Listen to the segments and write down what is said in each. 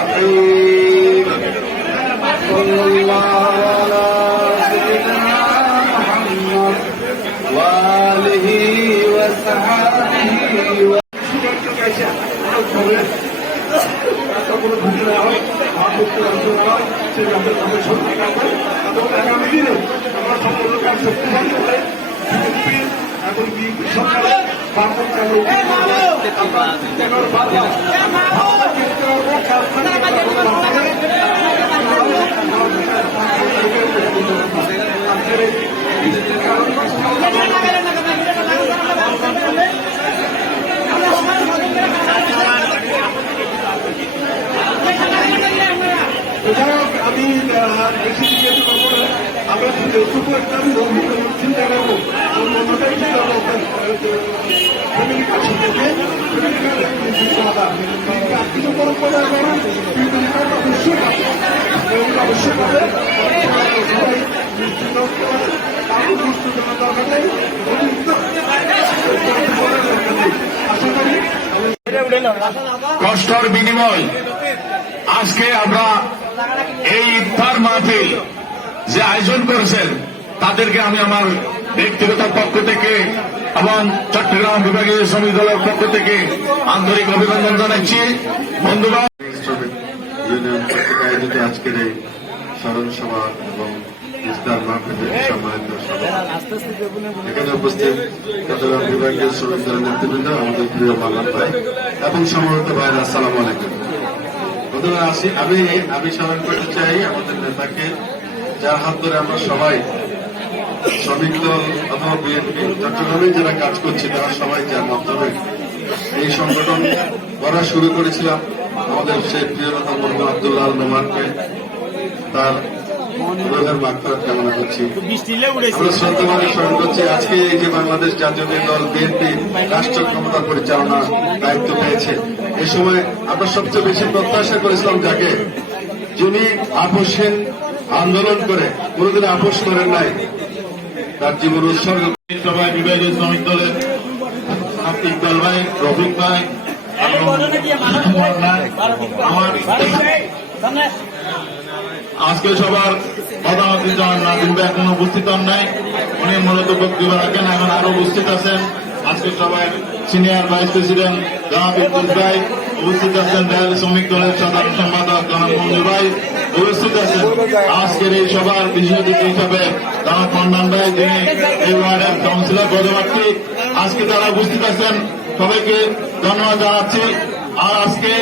الرحيم صلى الله على سيدنا محمد وآله وصحبه আগামী দিনে আমরা সম্পূর্ণ কাজ শক্তিশালী করে এবং সরকারের বাপন চালু আমি বেশি জিজ্ঞেস করবো না আমরা সুপার একটা চিন্তা করবো অন্যটাই চিন্তা করবো ফ্যামিলি কাজ সম্পর্কে সমাধান কিছু পরম্পরা অবশ্যই অবশ্যই করে সবাই দরকার নেই আশা করি কষ্টর বিনিময় আজকে আমরা এই ইফতার মাহফিল যে আয়োজন করেছেন তাদেরকে আমি আমার ব্যক্তিগত পক্ষ থেকে এবং চট্টগ্রাম বিভাগীয় শ্রমিক দলের পক্ষ থেকে আন্তরিক অভিনন্দন জানাচ্ছি। বন্ধুগণ, আয়োজিত আজকের এই স্মরণ সভা এবং ইফতার মাহফিলের সম্মানিত সভা, এখানে উপস্থিত চট্টগ্রাম বিভাগীয় শ্রমিক দলের নেতৃবৃন্দ, আমাদের প্রিয় মাল্লান ভাই এবং সম্মানিত ভাইরা, আসসালামু আলাইকুম। বন্ধুরা, আমি স্মরণ করতে চাই আমাদের নেতাকে, যার হাত ধরে আমরা সবাই শ্রমিক দল অথবা বিএনপি চট্টগ্রামে যারা কাজ করছে তারা সবাই, যার মাধ্যমে এই সংগঠন করা শুরু করেছিলাম। আমাদের সেই প্রিয় নেতা মরহুম আব্দুল্লাহ আল নোমানকে তার রোহের মাগফিরাত কামনা করছি। আমরা শ্রদ্ধাভাবে স্মরণ করছি আজকে এই যে বাংলাদেশ জাতীয় দল বিএনপি রাষ্ট্র ক্ষমতা পরিচালনার দায়িত্ব পেয়েছে, এই সময় আমরা সবচেয়ে বেশি প্রত্যাশা করেছিলাম যাকে, যিনি আপোষহীন আন্দোলন করে কোনোদিন আপোষ করেন নাই, তার জীবন উৎসর্গ। সবাই বিভাগীয় শ্রমিক দলের ইকবাল ভাই, রফিক ভাই, আমার আজকে সবার প্রধানমন্ত্রী নাজিম ভাই এখন উপস্থিত হন নাই, উনি মূলত বক্তব্য রাখেন, এখন আরো উপস্থিত আছেন। আজকে সবাই সিনিয়র ভাইস প্রেসিডেন্ট জনাব ইকবাল ভাই উপস্থিত আছেন, রেল শ্রমিক দলের সাধারণ সম্পাদক জনাব মঞ্জু ভাই উপস্থিত আছেন। আজকের এই সভার বিশেষ অতিথি হিসাবে জনাব মন্ডান ভাই, যিনি এই ওয়ার্ডের কাউন্সিলর পদপ্রার্থী, আজকে যারা উপস্থিত আছেন সবাইকে ধন্যবাদ জানাচ্ছি। আর আজকে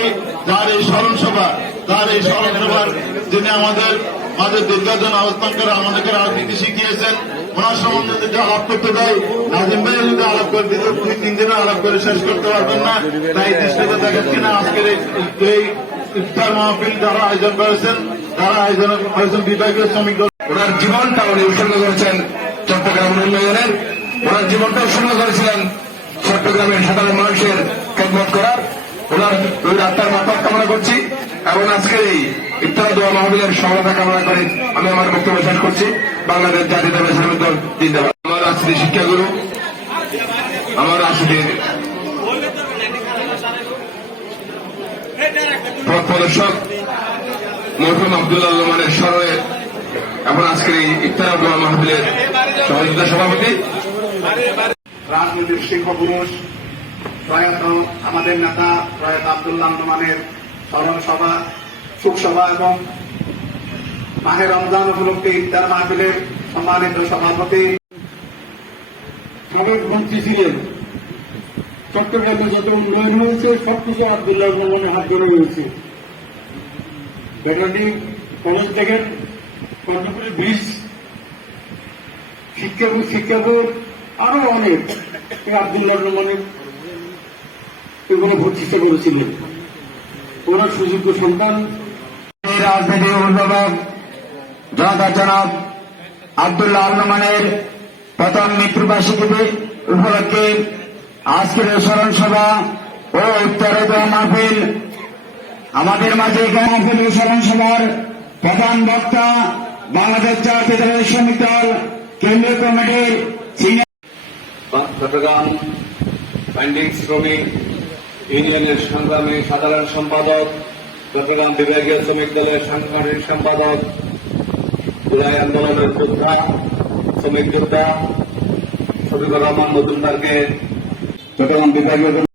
যার এই স্মরণ সভার যিনি আমাদের মাঝে দীর্ঘজন অবস্থান করে আমাদেরকে রাজনীতি শিখিয়েছেন, ওনার সম্বন্ধে যদি আলাপ করতে দেয়, নাজিম ভাই যদি আলাপ করে দিতে 2-3 দিনে আলাপ করে শেষ করতে পারবেন না। তাই দৃষ্টিতে দেখেন কিনা আজকের এই ইফতার মাহফিল যারা আয়োজন করেছেন, তারা আয়োজন করেছেন বিভাগীয় শ্রমিক দল। ওনার জীবনটা উনি উৎসর্গ করেছেন চট্টগ্রাম উন্নয়নের, ওনার জীবনটা উৎসর্গ করেছিলেন চট্টগ্রামের সাধারণ মানুষের খেদমত করার। ওনার ওই আত্মার মাফাত কামনা করছি এবং আজকের এই ইফতার দোয়া মাহফিলের সফলতা কামনা করে আমি আমার বক্তব্য শেষ করছি। বাংলাদেশ জাতীয় শ্রমিক দল জিন্দাবাদ। আমার রাজনীতি শিক্ষাগুরু, আমার রাজনীতির পথ প্রদর্শক মরহুম আব্দুল্লাহ আল নোমানের স্মরণে এখন আজকের এই ইফতার দোয়া মাহফিলের সহযোগিতা সভাপতি, রাজনৈতিক শিক্ষাপুরুষ প্রয়াত আমাদের নেতা প্রয়াত আব্দুল্লাহ নোমানের স্মরণ সভা, শোকসভা এবং মাহে রমজান উপলক্ষে ইফতার মাহফিলের সম্মানিত সভাপতি। সাবেক মন্ত্রী ছিলেন, চট্টগ্রামে যত উন্নয়ন হয়েছে সবকিছু আব্দুল্লাহ নোমানের হাত ধরে হয়েছে। ব্যাটারি কলেজ দেখেন, কতগুলি ব্রিজ, শিক্ষাবোর্ড আরো অনেক আব্দুল্লাহ নোমানের এগুলো প্রতিষ্ঠা করেছিলেন। ওনার সুযোগ্য সন্তান রাজনীতির অভিভাবক জনাব আব্দুল্লাহ আল নোমানের প্রথম মৃত্যুবার্ষিকী উপলক্ষে আজকের স্মরণ সভা ও ইফতার দোয়া মাহফিল আমাদের মাঝে। মাহফিল স্মরণ সভার প্রধান বক্তা বাংলাদেশ জাতীয় শ্রমিক দল কেন্দ্রীয় কমিটির চট্টগ্রাম বাইন্ডিং শ্রমিক ইউনিয়নের সংগ্রামী সাধারণ সম্পাদক চট্টগ্রাম বিভাগীয় শ্রমিক দলের সাংগঠনিক সম্পাদক, জুলাই আন্দোলনের যোদ্ধা, শ্রমিক যোদ্ধা শফিকুর রহমান মজুমদারকে চট্টগ্রাম বিভাগীয়